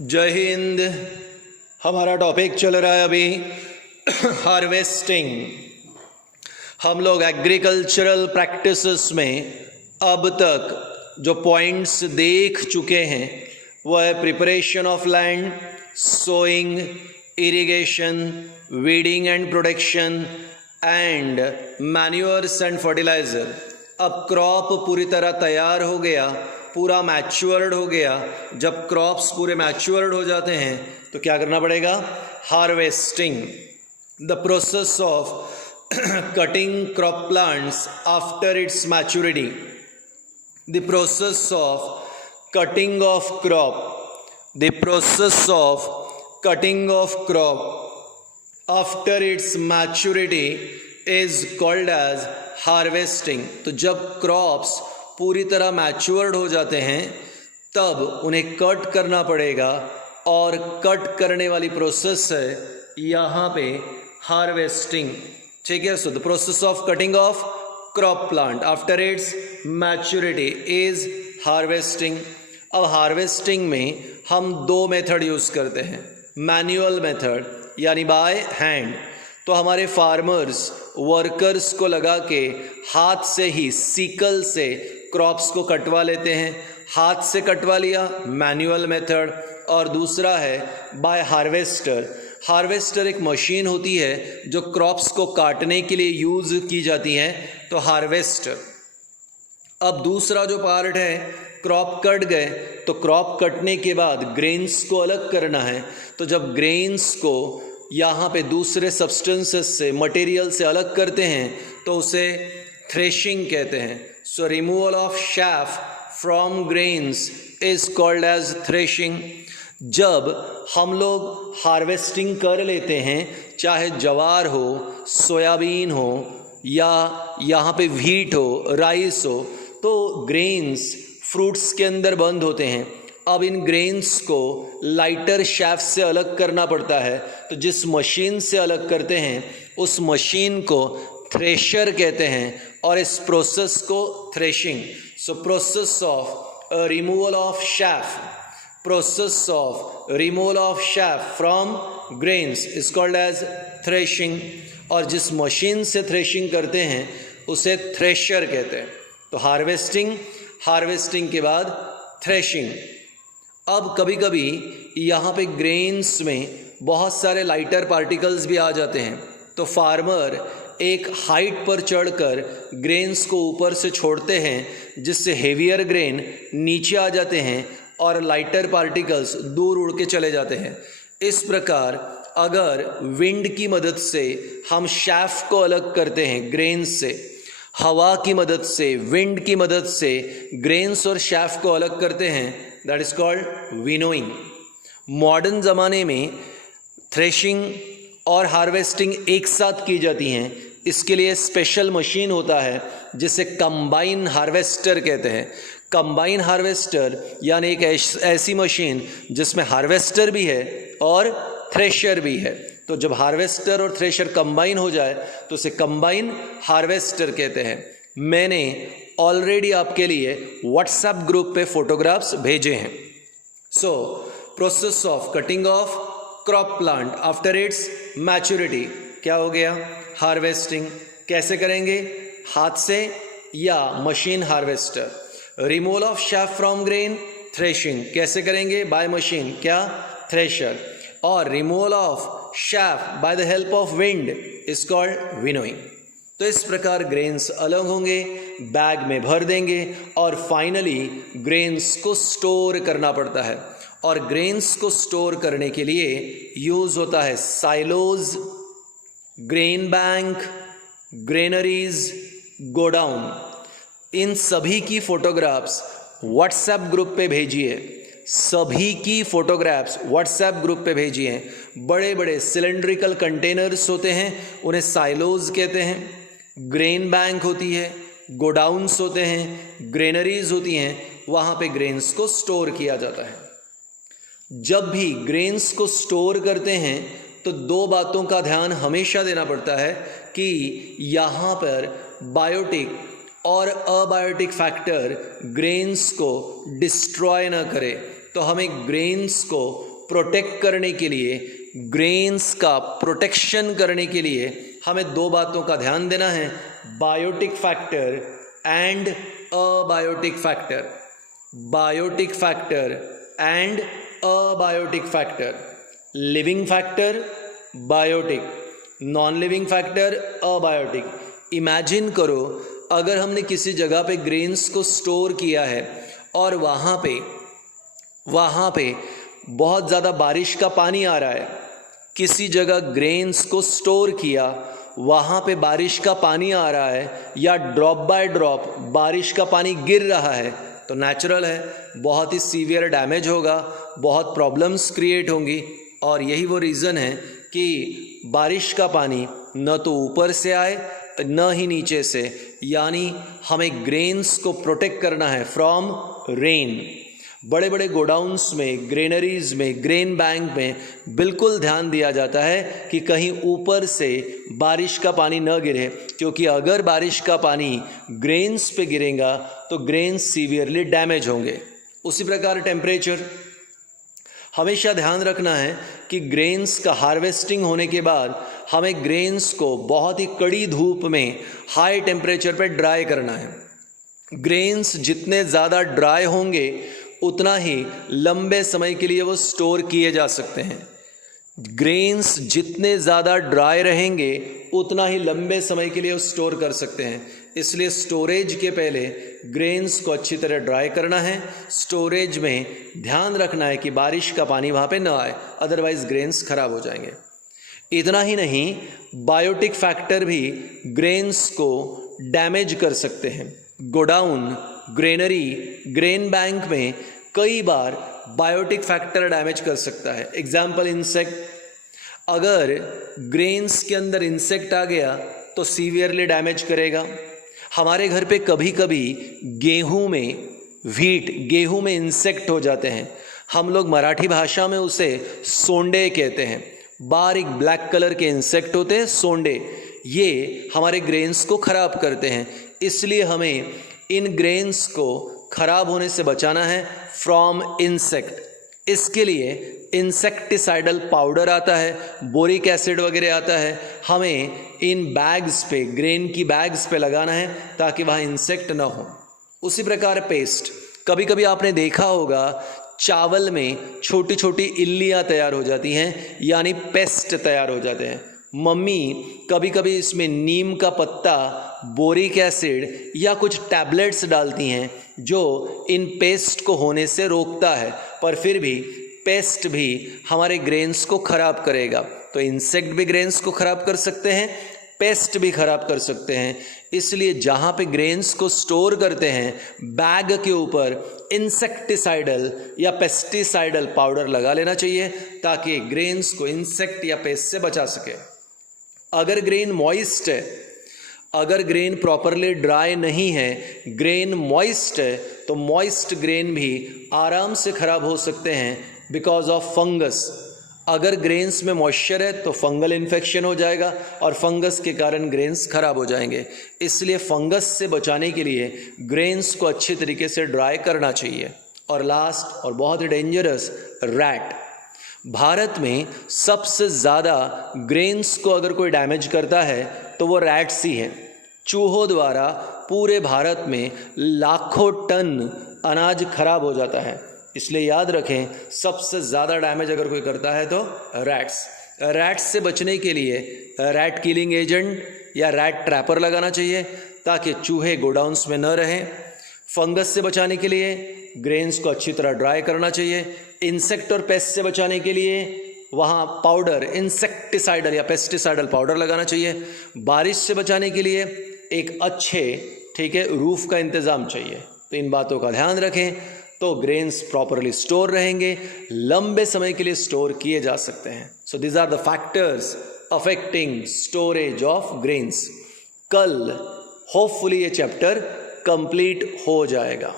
जय हिंद। हमारा टॉपिक चल रहा है अभी हार्वेस्टिंग। हम लोग एग्रीकल्चरल प्रैक्टिसेस में अब तक जो पॉइंट्स देख चुके हैं वह है preparation of land, sowing, irrigation, weeding and protection and manures and fertilizer. अब क्रॉप पूरी तरह तैयार हो गया, पूरा मैच्योर्ड हो गया। जब क्रॉप्स पूरे मैच्योर्ड हो जाते हैं तो क्या करना पड़ेगा? Harvesting, the process of cutting crop plants after its maturity. The process of cutting of crop, the process of cutting of crop after its maturity is called as harvesting. तो जब क्रॉप्स पूरी तरह मैच्योर्ड हो जाते हैं तब उन्हें cut करना पड़ेगा, और कट करने वाली प्रोसेस है यहाँ पे हार्वेस्टिंग। ठीक है, so the process of cutting of crop plant after its maturity is harvesting. अब हार्वेस्टिंग में हम दो मेथड यूज़ करते हैं, मैनुअल मेथड यानी बाय हैंड। तो हमारे फार्मर्स वर्कर्स को लगा के हाथ से ही सीकल से क्रॉप्स को कटवा लेते हैं। हाथ से कटवा लिया, मैनुअल मेथड। और दूसरा है बाय हार्वेस्टर। हार्वेस्टर एक मशीन होती है जो क्रॉप्स को काटने के लिए यूज़ की जाती है, तो हार्वेस्टर। अब दूसरा जो पार्ट है, क्रॉप कट गए तो क्रॉप कटने के बाद ग्रेन्स को अलग करना है। तो जब ग्रेन्स को यहाँ पे दूसरे सब्सटेंसेस से, मटेरियल से अलग करते हैं तो उसे थ्रेशिंग कहते हैं। So removal of chaff from grains is called as threshing. जब हम लोग हार्वेस्टिंग कर लेते हैं, चाहे जवार हो, सोयाबीन हो या यहाँ पे व्हीट हो, राइस हो, तो ग्रेन्स फ्रूट्स के अंदर बंद होते हैं। अब इन ग्रेन्स को लाइटर शैफ्ट से अलग करना पड़ता है। तो जिस मशीन से अलग करते हैं उस मशीन को थ्रेशर कहते हैं, और इस प्रोसेस को threshing. So process of removal of chaff, process of removal of chaff from grains is called as threshing. और जिस मशीन से थ्रेशिंग करते हैं उसे थ्रेशर कहते हैं। तो हार्वेस्टिंग, हार्वेस्टिंग के बाद थ्रेशिंग। अब कभी कभी यहाँ पे ग्रेन्स में बहुत सारे लाइटर पार्टिकल्स भी आ जाते हैं, तो फार्मर एक हाइट पर चढ़कर ग्रेन्स को ऊपर से छोड़ते हैं, जिससे हेवियर ग्रेन नीचे आ जाते हैं और लाइटर पार्टिकल्स दूर उड़ के चले जाते हैं। इस प्रकार अगर विंड की मदद से हम शैफ्ट को अलग करते हैं ग्रेन्स से, हवा की मदद से, विंड की मदद से ग्रेन्स और शैफ्ट को अलग करते हैं, that is called winnowing. Modern ज़माने में थ्रेशिंग और हार्वेस्टिंग एक साथ की जाती हैं। इसके लिए स्पेशल मशीन होता है जिसे कंबाइन हार्वेस्टर कहते हैं। कंबाइन हार्वेस्टर यानी एक ऐसी मशीन जिसमें हार्वेस्टर भी है और थ्रेशर भी है। तो जब हार्वेस्टर और थ्रेशर कंबाइन हो जाए तो उसे कंबाइन हार्वेस्टर कहते हैं। मैंने ऑलरेडी आपके लिए व्हाट्सएप ग्रुप पे फोटोग्राफ्स भेजे हैं। सो process of cutting of crop plant after its maturity क्या हो गया? हार्वेस्टिंग। कैसे करेंगे? हाथ से या machine harvester. Removal of chaff from grain, threshing. कैसे करेंगे? बाय मशीन, क्या? थ्रेशर। और removal of chef by the help of wind is called winnowing. तो इस प्रकार ग्रेन्स अलग होंगे, बैग में भर देंगे और फाइनली ग्रेन्स को स्टोर करना पड़ता है। और ग्रेन्स को स्टोर करने के लिए यूज़ होता है silos, grain bank, granaries, godown. इन सभी की फोटोग्राफ्स व्हाट्सएप ग्रुप पे भेजिए। सभी की फोटोग्राफ्स व्हाट्सएप ग्रुप पे भेजिए। बड़े बड़े सिलेंड्रिकल कंटेनर्स होते हैं, उन्हें साइलोज कहते हैं। ग्रेन बैंक होती है, गोडाउन्स होते हैं, ग्रेनरीज होती हैं, वहाँ पे ग्रेन्स को स्टोर किया जाता है। जब भी ग्रेन्स को स्टोर करते हैं तो दो बातों का ध्यान हमेशा देना पड़ता है कि यहाँ पर बायोटिक और अबायोटिक फैक्टर ग्रेन्स को डिस्ट्रॉय ना करे। तो हमें ग्रेन्स को प्रोटेक्ट करने के लिए, ग्रेन्स का प्रोटेक्शन करने के लिए हमें दो बातों का ध्यान देना है, biotic factor and abiotic factor. Biotic factor and abiotic factor. Living factor biotic, non living factor abiotic. Imagine करो अगर हमने किसी जगह पे ग्रेन्स को स्टोर किया है और वहाँ पे बहुत ज़्यादा बारिश का पानी आ रहा है, किसी जगह ग्रेन्स को स्टोर किया, वहाँ पे बारिश का पानी आ रहा है या ड्रॉप बाय ड्रॉप बारिश का पानी गिर रहा है, तो नेचुरल है बहुत ही सीवियर डैमेज होगा, बहुत प्रॉब्लम्स क्रिएट होंगी। और यही वो रीज़न है कि बारिश का पानी न तो ऊपर से आए न ही नीचे से, यानी हमें ग्रेन्स को प्रोटेक्ट करना है फ्रॉम रेन। बड़े बड़े गोडाउन्स में, ग्रेनरीज में, ग्रेन बैंक में बिल्कुल ध्यान दिया जाता है कि कहीं ऊपर से बारिश का पानी न गिरे, क्योंकि अगर बारिश का पानी ग्रेन्स पे गिरेगा तो ग्रेन्स सीवियरली डैमेज होंगे। उसी प्रकार टेम्परेचर, हमेशा ध्यान रखना है कि ग्रेन्स का हार्वेस्टिंग होने के बाद हमें ग्रेन्स को बहुत ही कड़ी धूप में हाई टेम्परेचर पर ड्राई करना है। ग्रेन्स जितने ज़्यादा ड्राई होंगे उतना ही लंबे समय के लिए वो स्टोर किए जा सकते हैं। ग्रेन्स जितने ज़्यादा ड्राई रहेंगे उतना ही लंबे समय के लिए वो स्टोर कर सकते हैं। इसलिए स्टोरेज के पहले ग्रेन्स को अच्छी तरह ड्राई करना है। स्टोरेज में ध्यान रखना है कि बारिश का पानी वहाँ पे न आए, अदरवाइज ग्रेन्स खराब हो जाएंगे। इतना ही नहीं, बायोटिक फैक्टर भी ग्रेन्स को डैमेज कर सकते हैं। गोडाउन, ग्रेनरी, ग्रेन बैंक में कई बार बायोटिक फैक्टर डैमेज कर सकता है। एग्जाम्पल इंसेक्ट, अगर ग्रेन्स के अंदर इंसेक्ट आ गया तो सीवियरली डैमेज करेगा। हमारे घर पे कभी कभी गेहूं में इंसेक्ट हो जाते हैं। हम लोग मराठी भाषा में उसे सोंडे कहते हैं। बारीक ब्लैक कलर के इंसेक्ट होते हैं सोंडे, ये हमारे ग्रेन्स को खराब करते हैं। इसलिए हमें इन ग्रेन्स को खराब होने से बचाना है फ्रॉम इंसेक्ट। इसके लिए इंसेक्टिसाइडल पाउडर आता है, बोरिक एसिड वगैरह आता है, हमें इन बैग्स पे, ग्रेन की बैग्स पे लगाना है ताकि वहाँ इंसेक्ट ना हो। उसी प्रकार पेस्ट, कभी कभी आपने देखा होगा चावल में छोटी छोटी इल्लियाँ तैयार हो जाती हैं, यानी पेस्ट तैयार हो जाते हैं। मम्मी कभी कभी इसमें नीम का पत्ता, बोरिक एसिड या कुछ टैबलेट्स डालती हैं जो इन पेस्ट को होने से रोकता है, पर फिर भी पेस्ट भी हमारे ग्रेन्स को खराब करेगा। तो इंसेक्ट भी ग्रेन्स को खराब कर सकते हैं, पेस्ट भी खराब कर सकते हैं। इसलिए जहाँ पे ग्रेन्स को स्टोर करते हैं, बैग के ऊपर इंसेक्टिसाइडल या पेस्टिसाइडल पाउडर लगा लेना चाहिए ताकि ग्रेन्स को इंसेक्ट या पेस्ट से बचा सके। अगर ग्रेन मॉइस्ट है, अगर ग्रेन प्रॉपरली ड्राई नहीं है, ग्रेन मॉइस्ट है, तो मॉइस्ट ग्रेन भी आराम से खराब हो सकते हैं बिकॉज ऑफ फंगस। अगर ग्रेन्स में मॉइस्चर है तो फंगल इन्फेक्शन हो जाएगा और फंगस के कारण ग्रेन्स खराब हो जाएंगे। इसलिए फंगस से बचाने के लिए ग्रेन्स को अच्छी तरीके से ड्राई करना चाहिए। और लास्ट और बहुत ही डेंजरस, रैट। भारत में सबसे ज़्यादा ग्रेन्स को अगर कोई डैमेज करता है तो वो रैट्स ही हैं। चूहों द्वारा पूरे भारत में लाखों टन अनाज खराब हो जाता है। इसलिए याद रखें, सबसे ज़्यादा डैमेज अगर कोई करता है तो रैट्स। रैट्स से बचने के लिए रैट किलिंग एजेंट या रैट ट्रैपर लगाना चाहिए ताकि चूहे गोडाउन्स में न रहें। फंगस से बचाने के लिए ग्रेन्स को अच्छी तरह ड्राई करना चाहिए। इंसेक्ट और पेस्ट से बचाने के लिए वहाँ पाउडर, इंसेक्टिसाइडल या पेस्टिसाइडल पाउडर लगाना चाहिए। बारिश से बचाने के लिए एक अच्छे रूफ का इंतज़ाम चाहिए। तो इन बातों का ध्यान रखें तो ग्रेन्स प्रॉपरली स्टोर रहेंगे, लंबे समय के लिए स्टोर किए जा सकते हैं। So these are the factors affecting storage of grains. कल होपफुली ये चैप्टर कंप्लीट हो जाएगा।